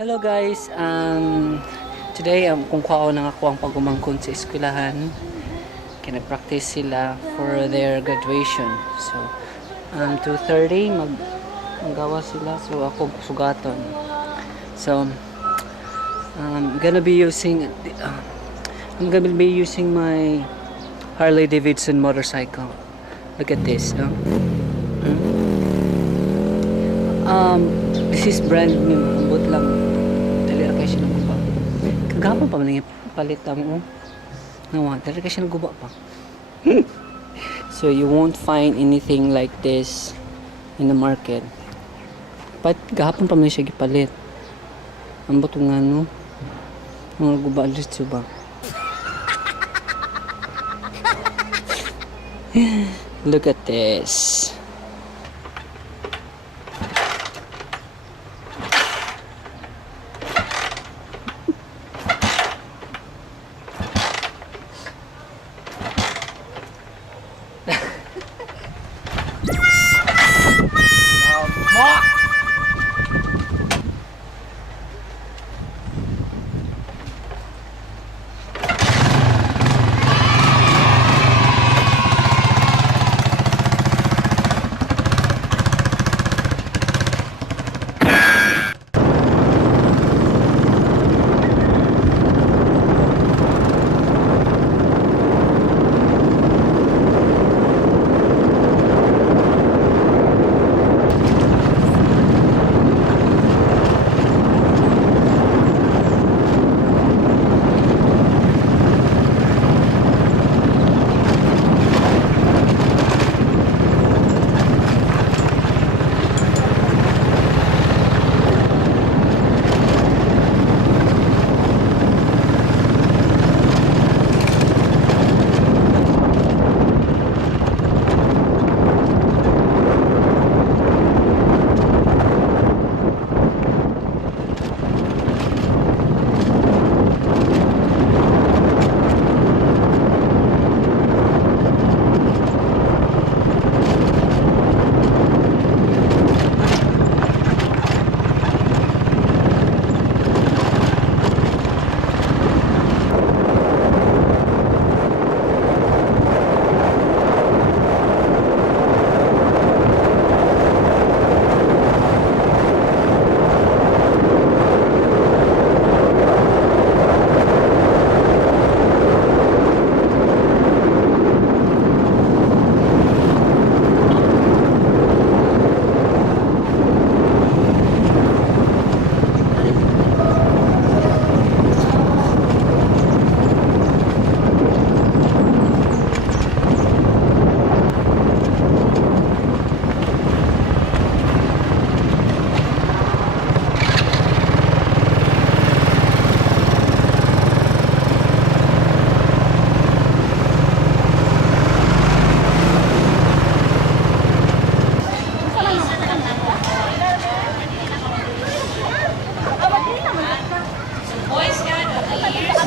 Hello guys, today kung kuha na ako ang pagumangkon sa eskwelahan. Kina-practice sila for their graduation. So, 2:30 maggawa sila. So, ako sugaton. So, I'm gonna be using my Harley Davidson motorcycle. Look at this. This is brand new. Ambot lang. Dali ra kay siya naguba. Kagapon pa man palit mo. Nawa, dali kay siya naguba pa. So you won't find anything like this in the market. But gahapon pa man siya gipalit. Ambot nga no. Mga guba dito ba? Look at this.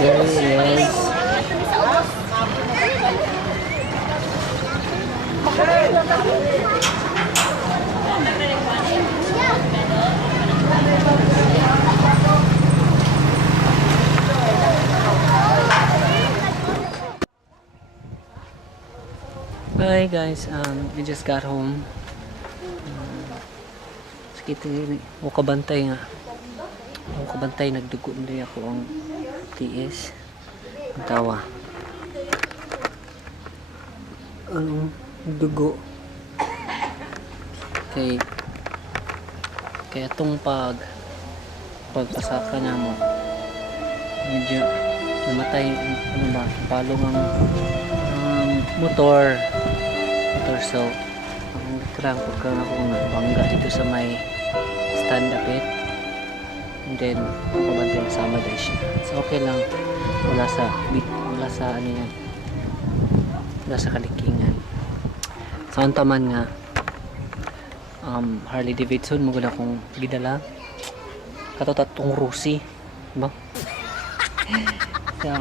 There he is. Hi guys, we just got home. Sakit mo kabantay nga. Mo kabantay nagdugo nila ako ang TS. Ang tawa. Dugo. Kaya itong pagpasaka na mo medyo namatay palong ang motor. So ang litrang pagka ako bangga dito sa may stand up it. And then mabantay sama dahil siya. So okay lang, wala sa ano yan, wala sa kalikingan. So ang taman nga Harley Davidson magula kong gidala katotatong Rusi, diba? So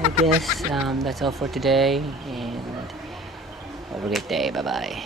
I guess that's all for today, and have a great day. Bye bye.